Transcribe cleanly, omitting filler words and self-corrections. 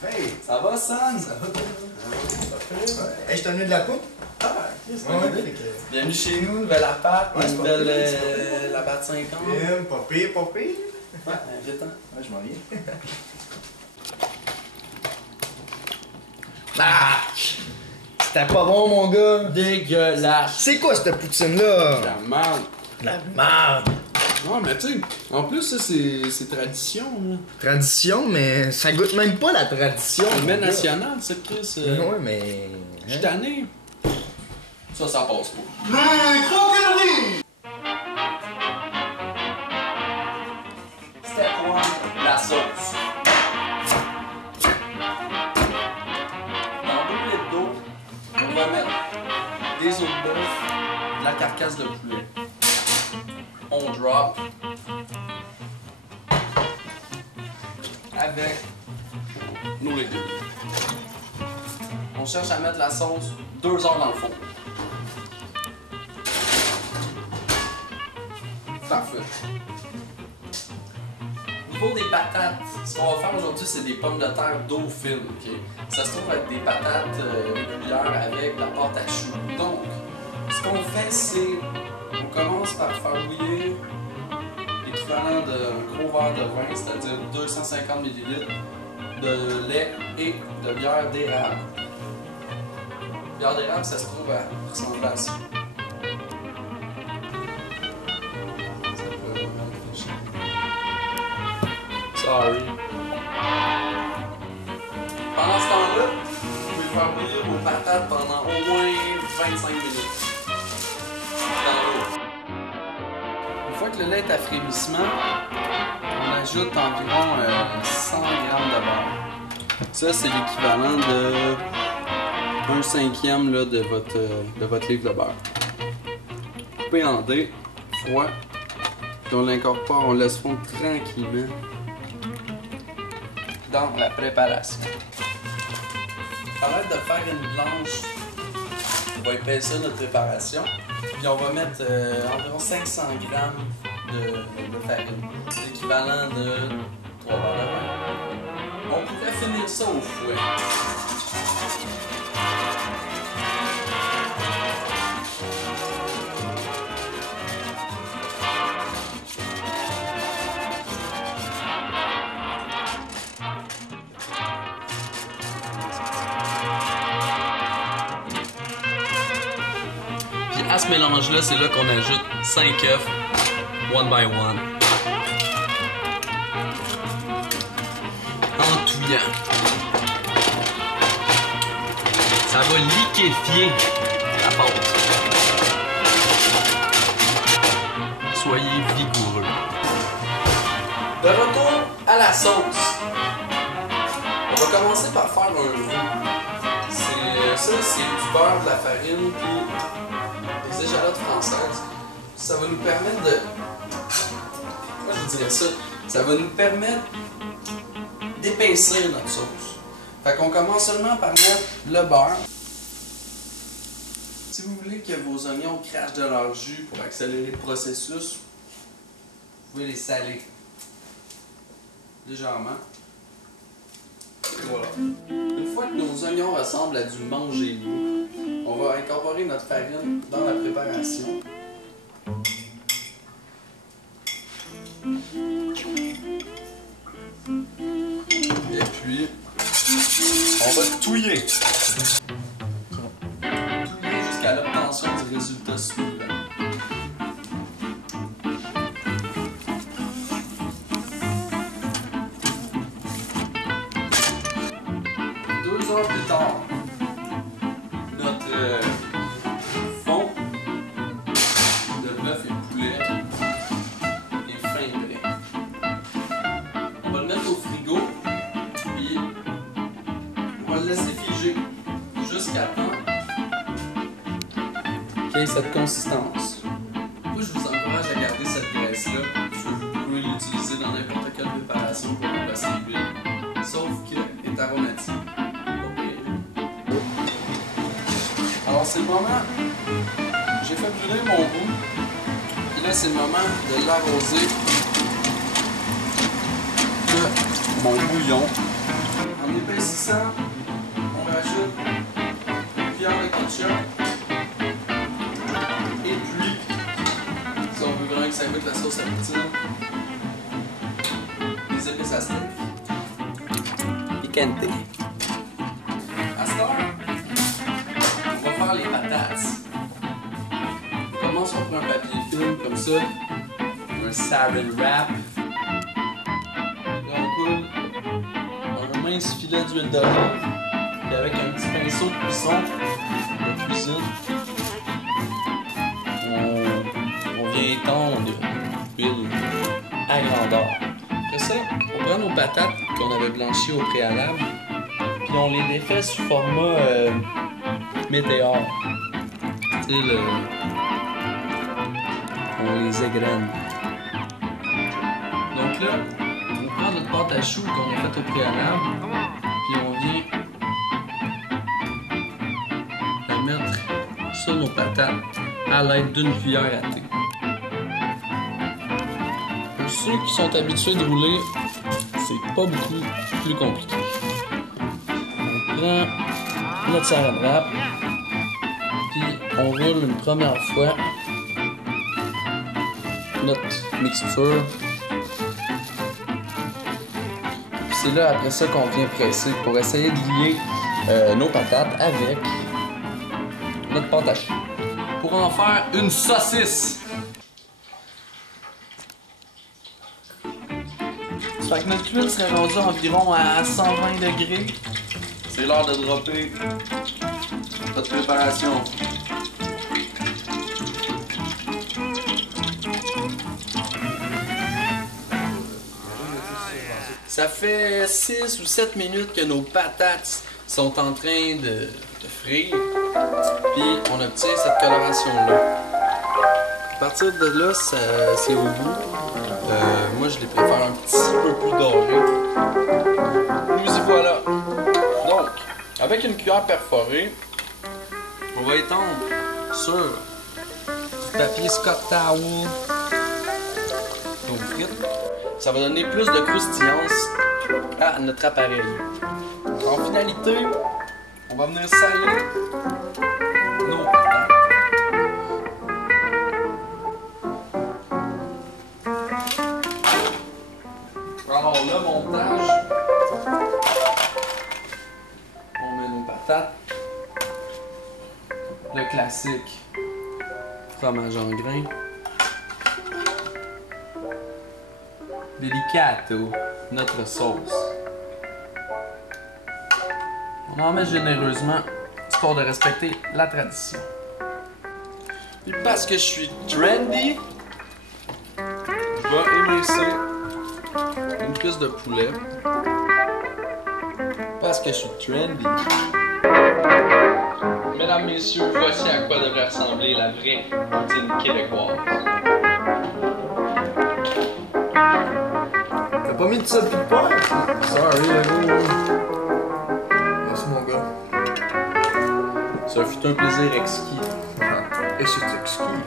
Hey! Ça va, Sam? Ça va, toi? Hey, je t'ai amené de la poudre? Ah, c'est Ouais, idée. fait que... Bienvenue chez nous, nouvelle appart, Ouais, c'est pas nouvelle pire, c'est pas pire. la batte 50. Pas pire, pas pire. Ouais, vite, hein? Ouais, je m'en viens. Ah! C'était pas bon, mon gars. Dégueulasse! C'est quoi cette poutine-là? La merde! La merde. Non, mais tu sais, en plus, ça, c'est tradition, là. Tradition, mais ça goûte même pas la tradition. Le mon mets gars. national, ça, Chris. Ouais, mais... Je suis tanné. Ça passe pas. Step 1, la sauce. Dans 2 litres d'eau, on va mettre des os de bœuf, de la carcasse de poulet. On drop avec nos légumes. On cherche à mettre la sauce 2 heures dans le fond. Parfait. Au niveau des patates, ce qu'on va faire aujourd'hui, c'est des pommes de terre dauphine. Okay? Ça se trouve être des patates régulières avec de la pâte à choux. Donc, ce qu'on fait, c'est on commence par faire bouillir l'équivalent d'un gros verre de vin, c'est-à-dire 250 ml de lait et de bière d'érable. Bière d'érable, ça se trouve à ressembler à ça. Sorry. Pendant ce temps-là, vous pouvez faire bouillir vos patates pendant au moins 25 minutes. Dans l'eau. Une fois que le lait est à frémissement, on ajoute environ 100 g de beurre. Ça, c'est l'équivalent de 1/5 là, de votre livre de beurre. Coupé en dés, froid, puis on l'incorpore, on laisse fondre tranquillement dans la préparation. Arrête de faire une blanche, on va épaissir notre préparation, puis on va mettre environ 500 g de farine, c'est l'équivalent de 3 verres de vin. On pourrait finir ça au fouet. Puis à ce mélange-là, c'est là qu'on ajoute 5 œufs, one by one. En touillant. Ça va liquéfier la pâte. Soyez vigoureux. De retour à la sauce. On va commencer par faire un roux. Ça, c'est du beurre, de la farine, puis des échalotes françaises. Ça va nous permettre de... Comment je dirais ça? Ça va nous permettre d'épaissir notre sauce. Fait qu'on commence seulement par mettre le beurre. Si vous voulez que vos oignons crachent de leur jus pour accélérer le processus, vous pouvez les saler légèrement. Et voilà. Une fois que nos oignons ressemblent à du manger-loup, on va incorporer notre farine dans la préparation. Et puis, on va touiller. Touiller jusqu'à l'obtention du résultat suivant. 2 heures plus tard, notre fond de bœuf et de poulet est fin et prêt. On va le mettre au frigo, puis on va le laisser figer jusqu'à temps qu'il ait cette consistance. Moi, je vous encourage à garder cette graisse-là, parce que vous pouvez l'utiliser dans n'importe quelle préparation pour remplacer l'huile, sauf qu'elle est aromatique. Alors c'est le moment, j'ai fait brûler mon roux, et là c'est le moment de l'arroser de mon bouillon en En épaississant, on rajoute une cuillère de ketchup. Et puis, si on veut vraiment que ça goûte la sauce à poutine, des épices à steak. Picante. À cette heure, on va faire les patates. On commence, on prend un papier film comme ça, un saran wrap. Là, on coule un mince filet d'huile d'olive, et avec un petit pinceau de cuisson, de cuisine, on vient étendre l'huile à grandeur. Après ça, on prend nos patates qu'on avait blanchies au préalable, puis on les défait sous format météore. Tu sais, on les égrène. Donc là, on prend notre pâte à choux qu'on a faite au préalable, puis on vient la mettre sur nos patates à l'aide d'une cuillère à thé. Pour ceux qui sont habitués de rouler, c'est pas beaucoup plus compliqué. On prend notre saran wrap, puis on roule une première fois notre mixture. Puis c'est là après ça qu'on vient presser pour essayer de lier nos patates avec notre pâte à choux. Pour en faire une saucisse. Fait que notre huile serait rendue environ à 120 degrés. C'est l'heure de dropper notre préparation. Ça fait 6 ou 7 minutes que nos patates sont en train de frire. Puis on obtient cette coloration-là. À partir de là, c'est au bout. Moi, je les préfère un petit peu plus dorés. Nous y voilà. Donc, avec une cuillère perforée, on va étendre sur du papier Scott Towel nos frites. Ça va donner plus de croustillance à notre appareil. En finalité, on va venir saler nos patates. Alors le montage, on met nos patates, le classique fromage en grains, delicato, notre sauce. On en met généreusement, histoire de respecter la tradition. Et parce que je suis trendy, je vais émincer une cuisse de poulet. Parce que je suis trendy. Mesdames, messieurs, voici à quoi devrait ressembler la vraie poutine québécoise. T'as pas mis de sel pis de poivre? Sorry, merci mon gars. Ça fut un plaisir exquis. Et c'est exquis.